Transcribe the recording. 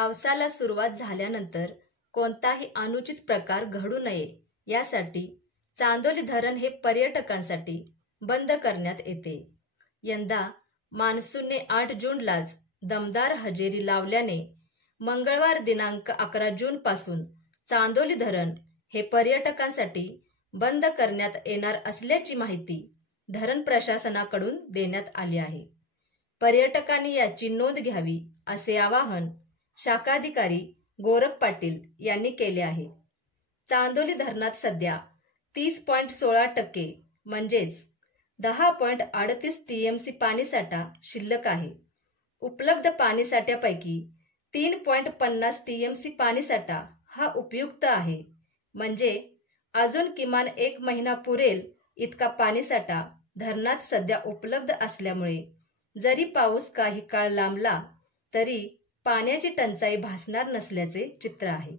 पावसाला सुरुवात झाल्यानंतर कोणताही अनुचित प्रकार घडू नये यासाठी चांदोली धरण हे पर्यटकांसाठी बंद करण्यात येते। यंदा मान्सूनने 8 जूनलाच दमदार हजेरी लावल्याने मंगळवार दिनांक 11 जून पासून चांदोली धरण हे पर्यटकांसाठी बंद करण्यात येणार असल्याची माहिती धरण प्रशासनाकडून देण्यात आली आहे। पर्यटकांनी याची नोंद घ्यावी असे आवाहन शाखाधिकारी गोरख पाटील यांनी केले आहे। चांदोली धरणात सध्या 30.16% म्हणजेच 10.38 टीएमसी पाणीसाठा शिल्लक आहे। उपलब्ध पाणीसाठ्यापैकी 3.50 टीएमसी पाणीसाठा हा उपयुक्त आहे, म्हणजे अजून किमान 1 महिना पुरेल इतका पाणीसाठा धरणात सध्या उपलब्ध असल्यामुळे जरी पाऊस काही काळ लांबला तरी पाण्याची टंचाई भासणार नसल्याचे चित्र आहे।